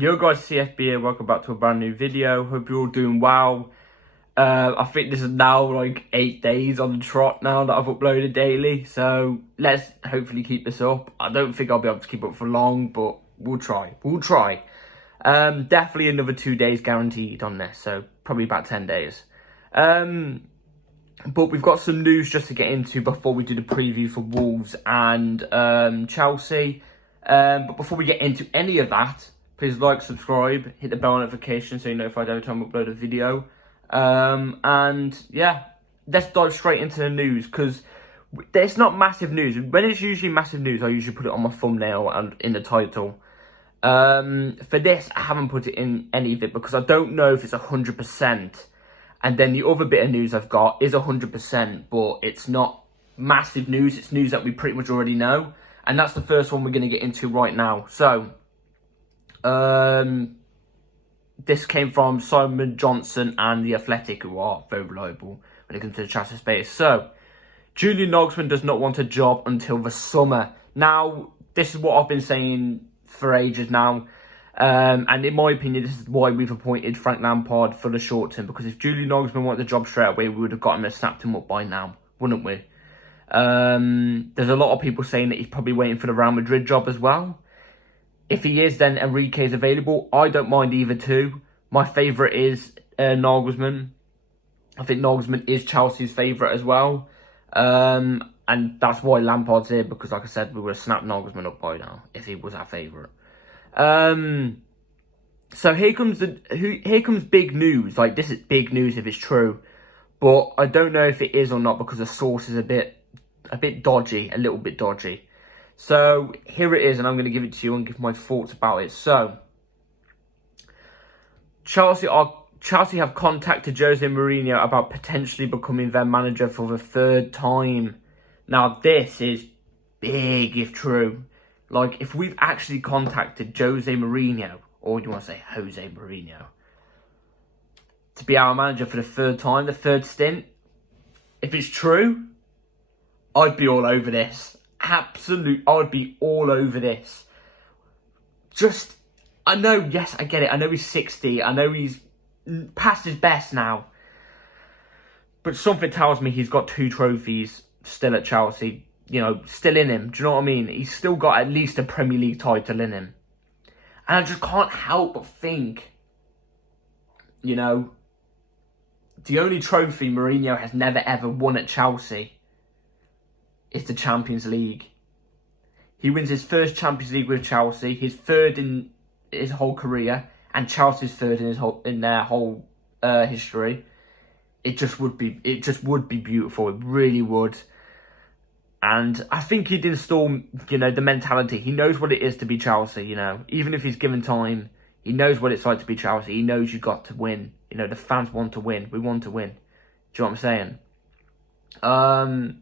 Yo guys, CFB here, welcome back to a brand new video. Hope you're all doing well. I think this is now like 8 days on the trot now that I've uploaded daily. So let's hopefully keep this up. I don't think I'll be able to keep up for long, but we'll try. Definitely another 2 days guaranteed on this, so probably about 10 days. But we've got some news just to get into before we do the preview for Wolves and Chelsea. But before we get into any of that, please like, subscribe, hit the bell notification so you're notified every time I upload a video. And yeah, let's dive straight into the news, because it's not massive news. When it's usually massive news, I usually put it on my thumbnail and in the title. For this, I haven't put it in any of it because I don't know if it's 100%. And then the other bit of news I've got is 100%, but it's not massive news. It's news that we pretty much already know. And that's the first one we're going to get into right now. So, this came from Simon Johnson and The Athletic, who are very reliable when it comes to the transfer space. So, Julian Nagelsmann does not want a job until the summer. Now, this is what I've been saying for ages now. And in my opinion, this is why we've appointed Frank Lampard for the short term. Because if Julian Nagelsmann wanted the job straight away, we would have got him and snapped him up by now, wouldn't we? There's a lot of people saying that he's probably waiting for the Real Madrid job as well. If he is, then Enrique is available. I don't mind either two. My favourite is Nagelsmann. I think Nagelsmann is Chelsea's favourite as well. And that's why Lampard's here, because like I said, we would have snapped Nagelsmann up by now if he was our favourite. So here comes big news. Like, this is big news if it's true, but I don't know if it is or not because the source is a bit dodgy, a little bit dodgy. So here it is, and I'm going to give it to you and give my thoughts about it. So Chelsea have contacted Jose Mourinho about potentially becoming their manager for the third time. Now this is big if true. Like, if we've actually contacted Jose Mourinho, or do you want to say Jose Mourinho, to be our manager for the third time, the third stint, if it's true, I'd be all over this. I'd be all over this. I know, yes, I get it. I know he's 60. I know he's past his best now. But something tells me he's got 2 trophies still at Chelsea. You know, still in him. Do you know what I mean? He's still got at least a Premier League title in him. And I just can't help but think, you know, the only trophy Mourinho has never ever won at Chelsea is the Champions League. He wins his first Champions League with Chelsea, his third in his whole career, and Chelsea's third in their whole history. It just would be beautiful. It really would. And I think he'd install, you know, the mentality. He knows what it is to be Chelsea, you know. Even if he's given time, he knows what it's like to be Chelsea. He knows you've got to win. You know, the fans want to win. We want to win. Do you know what I'm saying?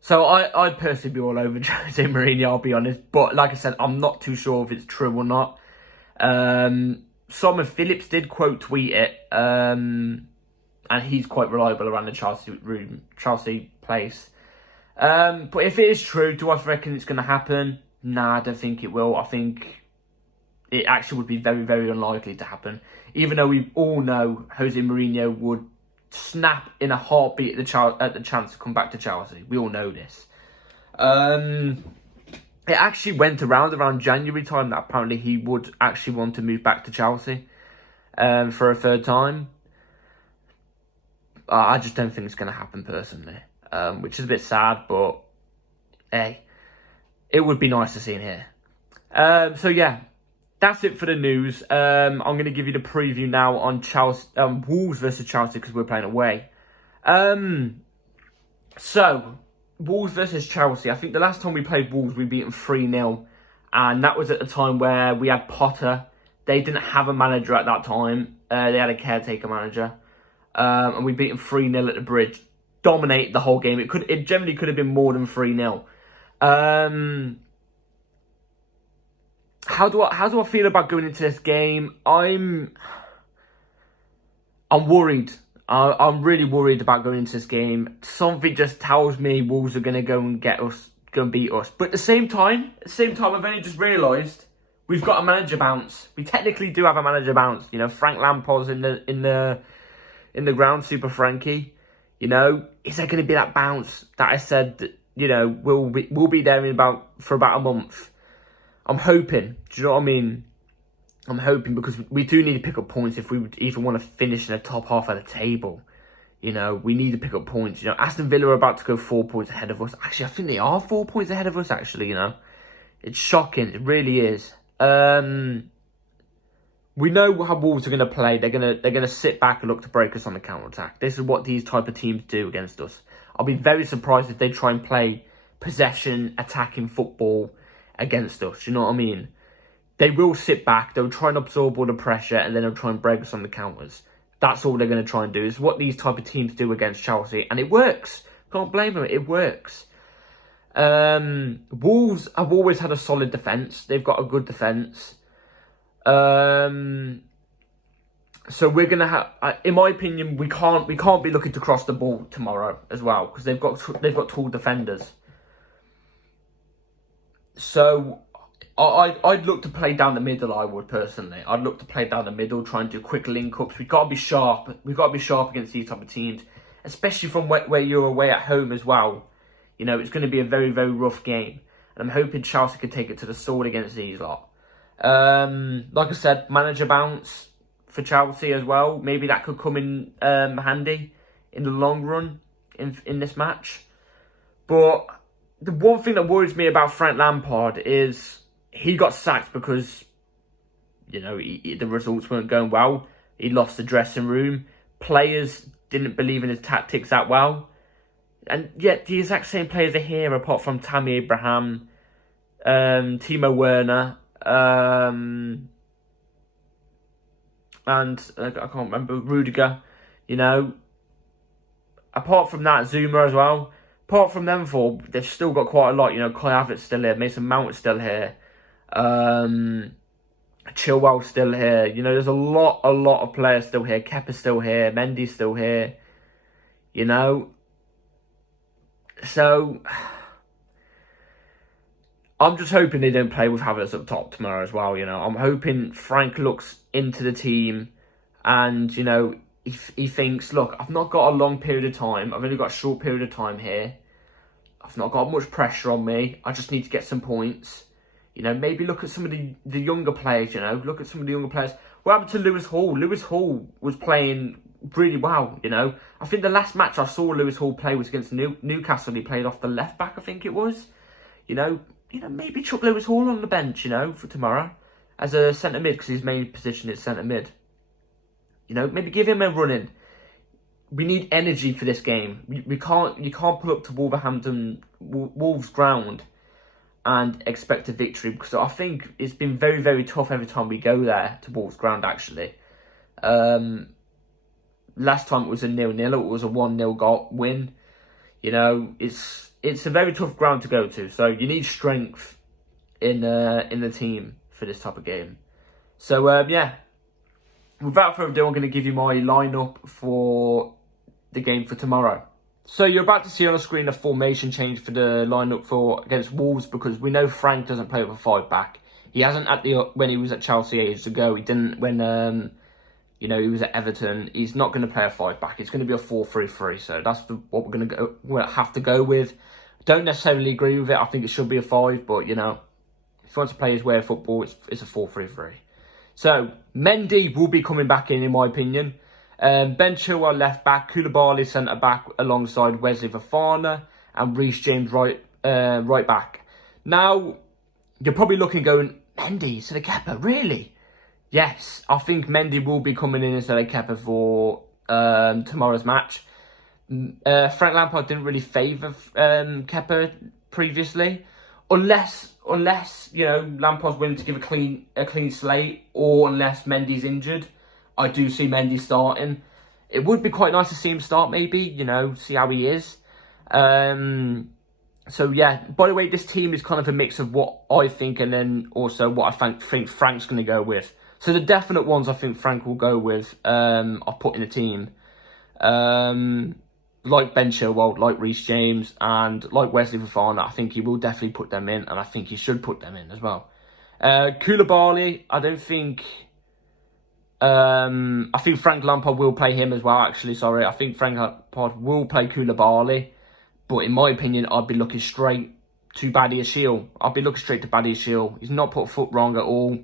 So I'd personally be all over Jose Mourinho, I'll be honest. But like I said, I'm not too sure if it's true or not. Simon Phillips did quote tweet it. And he's quite reliable around the Chelsea place. But if it is true, do I reckon it's going to happen? Nah, I don't think it will. I think it actually would be very, very unlikely to happen. Even though we all know Jose Mourinho would snap in a heartbeat at the chance to come back to Chelsea. We all know this. It actually went around January time that apparently he would actually want to move back to Chelsea for a third time. I just don't think it's going to happen personally. Which is a bit sad, but hey, it would be nice to see him here. So yeah, that's it for the news. I'm going to give you the preview now on Wolves versus Chelsea because we're playing away. So, Wolves versus Chelsea. I think the last time we played Wolves, we beat them 3-0. And that was at the time where we had Potter. They didn't have a manager at that time. They had a caretaker manager. And we beat them 3-0 at the Bridge. Dominate the whole game. It generally could have been more than 3-0. How do I feel about going into this game? I'm worried. I'm really worried about going into this game. Something just tells me Wolves are going to go and get us, go and beat us. But at the same time, I've only just realised we've got a manager bounce. We technically do have a manager bounce. You know, Frank Lampard's in the ground, Super Frankie. You know, is there going to be that bounce that I said that, you know, we'll be there for about a month? I'm hoping. Do you know what I mean? I'm hoping, because we do need to pick up points if we even want to finish in the top half of the table. You know, we need to pick up points. You know, Aston Villa are about to go 4 points ahead of us. Actually, I think they are 4 points ahead of us, actually, you know. It's shocking. It really is. We know how Wolves are going to play. They're gonna sit back and look to break us on the counter-attack. This is what these type of teams do against us. I'll be very surprised if they try and play possession, attacking football against us. You know what I mean? They will sit back. They'll try and absorb all the pressure, and then they'll try and break us on the counters. That's all they're going to try and do. It's what these type of teams do against Chelsea. And it works. Can't blame them. It works. Wolves have always had a solid defence. They've got a good defence. So we're going to have... in my opinion, we can't be looking to cross the ball tomorrow as well. Because they've got tall defenders. So... I'd look to play down the middle, I would, personally. I'd look to play down the middle, try and do quick link-ups. We've got to be sharp. We've got to be sharp against these type of teams, especially from where you're away at home as well. You know, it's going to be a very, very rough game. And I'm hoping Chelsea could take it to the sword against these lot. Like I said, manager bounce for Chelsea as well. Maybe that could come in handy in the long run in this match. But the one thing that worries me about Frank Lampard is... he got sacked because, you know, the results weren't going well. He lost the dressing room. Players didn't believe in his tactics that well. And yet the exact same players are here, apart from Tammy Abraham, Timo Werner, and I can't remember, Rudiger, you know. Apart from that, Zuma as well. Apart from them four, they've still got quite a lot. You know, Kai Havertz still here, Mason Mount is still here. Chilwell's still here. You know, there's a lot of players still here. Kepa's still here. Mendy's still here. You know, so I'm just hoping they don't play with Havertz up top tomorrow as well. You know, I'm hoping Frank looks into the team, and you know, he thinks, look, I've not got a long period of time. I've only got a short period of time here. I've not got much pressure on me. I just need to get some points. You know, maybe look at some of the younger players, you know. Look at some of the younger players. What happened to Lewis Hall? Lewis Hall was playing really well, you know. I think the last match I saw Lewis Hall play was against Newcastle. He played off the left back, I think it was. You know, maybe chuck Lewis Hall on the bench, you know, for tomorrow. As a centre mid, because his main position is centre mid. You know, maybe give him a run in. We need energy for this game. You can't pull up to Wolves ground and expect a victory, because I think it's been very, very tough every time we go there to Wolves ground, actually. Last time it was a 0-0, it was a 1-0 win. You know, it's a very tough ground to go to, so you need strength in the team for this type of game. So, yeah, without further ado, I'm going to give you my lineup for the game for tomorrow. So you're about to see on the screen a formation change for the lineup for against Wolves, because we know Frank doesn't play with a 5-back. He hasn't when he was at Chelsea ages ago. He didn't when you know, he was at Everton. He's not going to play a 5-back. It's going to be a 4-3-3. So that's what we'll have to go with. Don't necessarily agree with it. I think it should be a 5, but you know, if he wants to play his way of football, it's a 4-3-3. So Mendy will be coming back in my opinion. Ben Chilwell left back, Koulibaly centre back alongside Wesley Fofana, and Reece James right back. Now you're probably looking, going, Mendy instead of Kepa, really? Yes, I think Mendy will be coming in instead of Kepa for tomorrow's match. Frank Lampard didn't really favour Kepa previously, unless you know, Lampard's willing to give a clean slate, or unless Mendy's injured. I do see Mendy starting. It would be quite nice to see him start, maybe, you know, see how he is. So, yeah. By the way, this team is kind of a mix of what I think and then also what I think Frank's going to go with. So, the definite ones I think Frank will go with, I've put in the team. Like Ben Chilwell, like Reece James, and like Wesley Fofana. I think he will definitely put them in, and I think he should put them in as well. Koulibaly, I don't think... I think Frank Lampard will play him as well, actually, sorry. I think Frank Lampard will play Koulibaly. But in my opinion, I'd be looking straight to Badiashile. I'd be looking straight to Badiashile. He's not put a foot wrong at all.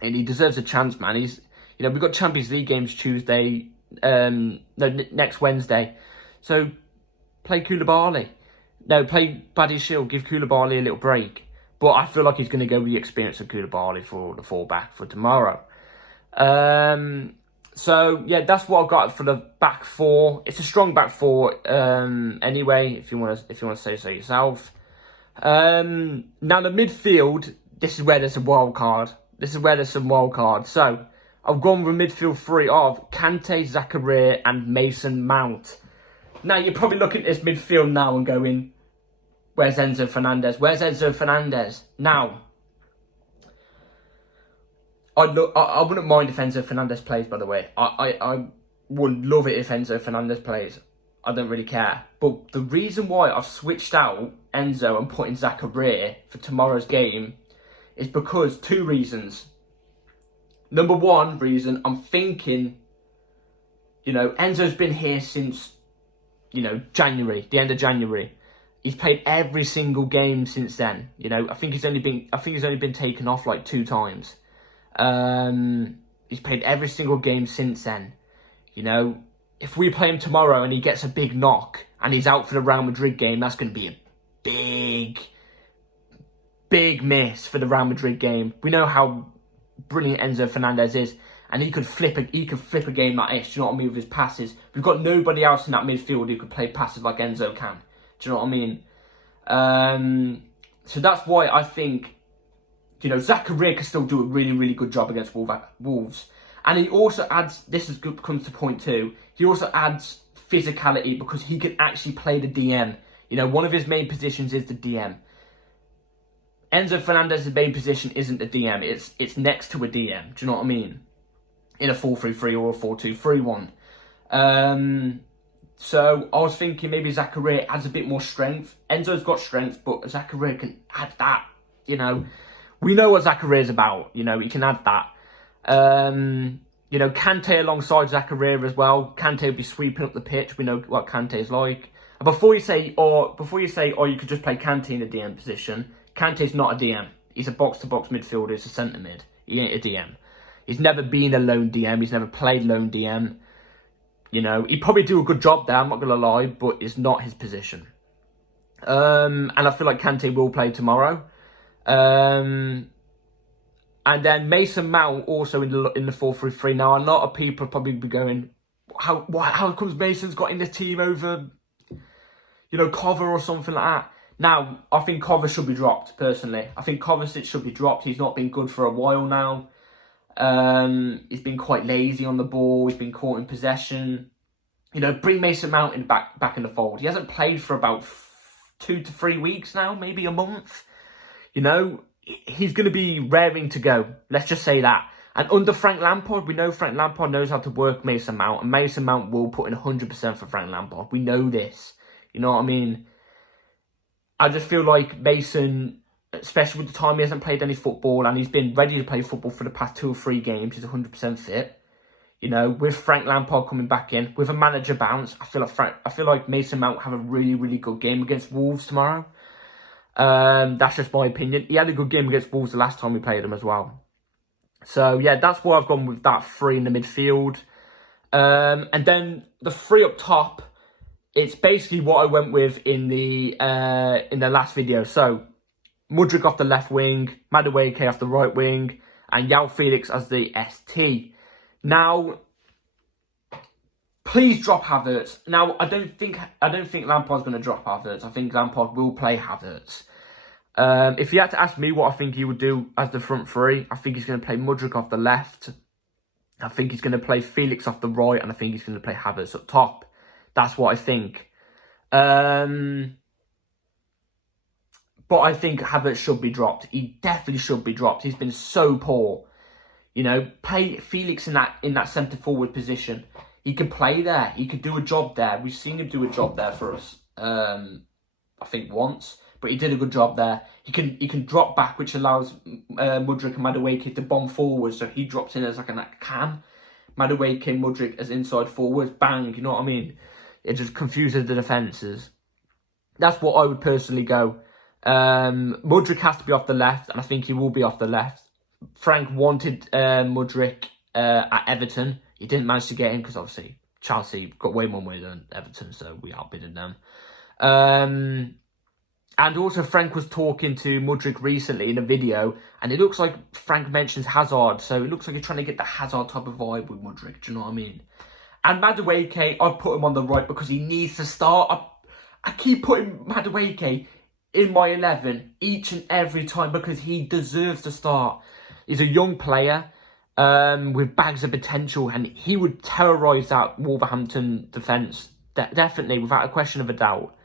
And he deserves a chance, man. We've got Champions League games Tuesday, next Wednesday. So, play Koulibaly. No, play Badiashile. Give Koulibaly a little break. But I feel like he's going to go with the experience of Koulibaly for the fullback for tomorrow. So, yeah, that's what I've got for the back four. It's a strong back four, anyway, if you want to say so yourself. Now, the midfield, this is where there's a wild card. This is where there's some wild cards. So, I've gone with a midfield three of Kante, Zakaria, and Mason Mount. Now, you're probably looking at this midfield now and going, where's Enzo Fernandez? Where's Enzo Fernandez? Now, I wouldn't mind if Enzo Fernandez plays, by the way. I would love it if Enzo Fernandez plays. I don't really care. But the reason why I've switched out Enzo and put in Zakaria for tomorrow's game is because two reasons. Number one reason, I'm thinking, Enzo's been here since, January, the end of January. He's played every single game since then. I think he's only been taken off like 2 times. He's played every single game since then. If we play him tomorrow and he gets a big knock and he's out for the Real Madrid game, that's going to be a big miss for the Real Madrid game. We know how brilliant Enzo Fernandez is, and he could flip a game like this. Do you know what I mean? With his passes, we've got nobody else in that midfield who could play passes like Enzo can. Do you know what I mean? So that's why I think, Zakaria can still do a really, really good job against Wolves. And he also adds, comes to point 2, he also adds physicality because he can actually play the DM. One of his main positions is the DM. Enzo Fernandez's main position isn't the DM, it's next to a DM. Do you know what I mean? In a 4-3-3 or a 4-2-3-1. So I was thinking maybe Zakaria adds a bit more strength. Enzo's got strength, but Zakaria can add that. We know what Zakaria is about. He can add that. Kante alongside Zakaria as well. Kante will be sweeping up the pitch. We know what Kante is like. And before you say, you could just play Kante in the DM position. Kante's not a DM. He's a box-to-box midfielder. He's a centre mid. He ain't a DM. He's never been a lone DM. He's never played lone DM. He'd probably do a good job there, I'm not going to lie, but it's not his position. And I feel like Kante will play tomorrow. And then Mason Mount also in the 4-3-3. Now, a lot of people probably be going, how comes Mason's got in the team over, Cover or something like that? Now, I think Cover should be dropped, personally. I think Kovacic should be dropped. He's not been good for a while now. He's been quite lazy on the ball. He's been caught in possession. Bring Mason Mount back in the fold. He hasn't played for about 2 to 3 weeks now, maybe a month. He's going to be raring to go. Let's just say that. And under Frank Lampard, we know Frank Lampard knows how to work Mason Mount. And Mason Mount will put in 100% for Frank Lampard. We know this. You know what I mean? I just feel like Mason, especially with the time he hasn't played any football and he's been ready to play football for the past 2 or 3 games, he's 100% fit. With Frank Lampard coming back in, with a manager bounce, I feel like Mason Mount will have a really, really good game against Wolves tomorrow. That's just my opinion. He had a good game against Wolves the last time we played them as well. So yeah, that's why I've gone with that 3 in the midfield. And then the 3 up top, it's basically what I went with in the last video. So Mudryk off the left wing, Madueke off the right wing, and João Felix as the ST. Now, please drop Havertz. Now, I don't think Lampard's going to drop Havertz. I think Lampard will play Havertz. If you had to ask me what I think he would do as the front 3, I think he's going to play Mudryk off the left. I think he's going to play Felix off the right, and I think he's going to play Havertz up top. That's what I think. But I think Havertz should be dropped. He definitely should be dropped. He's been so poor. Play Felix in that centre forward position. He could play there. He could do a job there. We've seen him do a job there for us. I think once. but he did a good job there. He can drop back, which allows Mudryk and Madueke to bomb forward, so he drops in as like a cam. Madueke and Mudryk as inside forwards, bang, you know what I mean? It just confuses the defences. That's what I would personally go. Mudryk has to be off the left, and I think he will be off the left. Frank wanted Mudryk at Everton. He didn't manage to get him because obviously Chelsea got way more money than Everton, so we outbidded them. And also Frank was talking to Mudryk recently in a video, and it looks like Frank mentions Hazard, so it looks like he's trying to get the Hazard type of vibe with Mudryk, do you know what I mean? And Madueke, I've put him on the right because he needs to start. I keep putting Madueke in my 11 each and every time because he deserves to start. He's a young player with bags of potential, and he would terrorise that Wolverhampton defence, definitely, without a question of a doubt.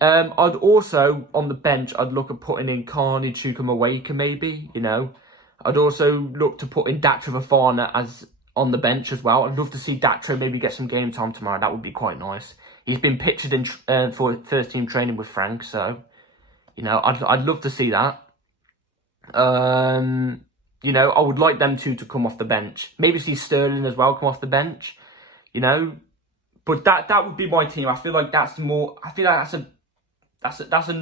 I'd also, on the bench, I'd look at putting in Carney, Chukwuemeka maybe, you know. I'd also look to put in Datro Fofana as on the bench as well. I'd love to see Datro maybe get some game time tomorrow. That would be quite nice. He's been pictured in for first team training with Frank, so, you know, I'd love to see that. You know, I would like them two to come off the bench. Maybe see Sterling as well come off the bench, you know. But that would be my team. I feel like that's more. I feel like that's a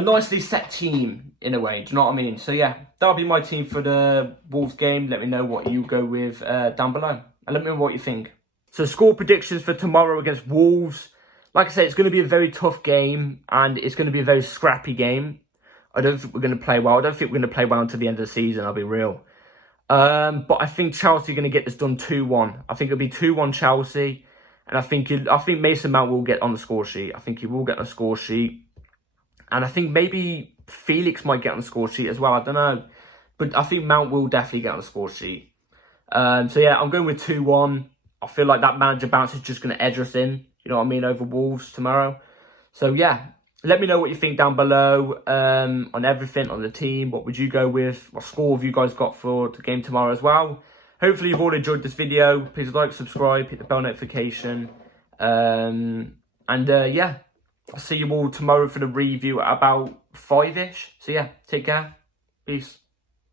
nicely set team in a way. Do you know what I mean? So yeah, that'll be my team for the Wolves game. Let me know what you go with down below, and let me know what you think. So score predictions for tomorrow against Wolves. Like I said, it's going to be a very tough game, and it's going to be a very scrappy game. I don't think we're going to play well. I don't think we're going to play well until the end of the season, I'll be real. But I think Chelsea are going to get this done 2-1. I think it'll be 2-1 Chelsea. And I think Mason Mount will get on the score sheet. I think he will get on the score sheet. And I think maybe Felix might get on the score sheet as well. I don't know. But I think Mount will definitely get on the score sheet. So yeah, I'm going with 2-1. I feel like that manager bounce is just going to edge us in. You know what I mean? Over Wolves tomorrow. So yeah. Let me know what you think down below on everything, on the team. What would you go with? What score have you guys got for the game tomorrow as well? Hopefully you've all enjoyed this video. Please like, subscribe, hit the bell notification. Yeah, I'll see you all tomorrow for the review at about 5-ish. So yeah, take care. Peace.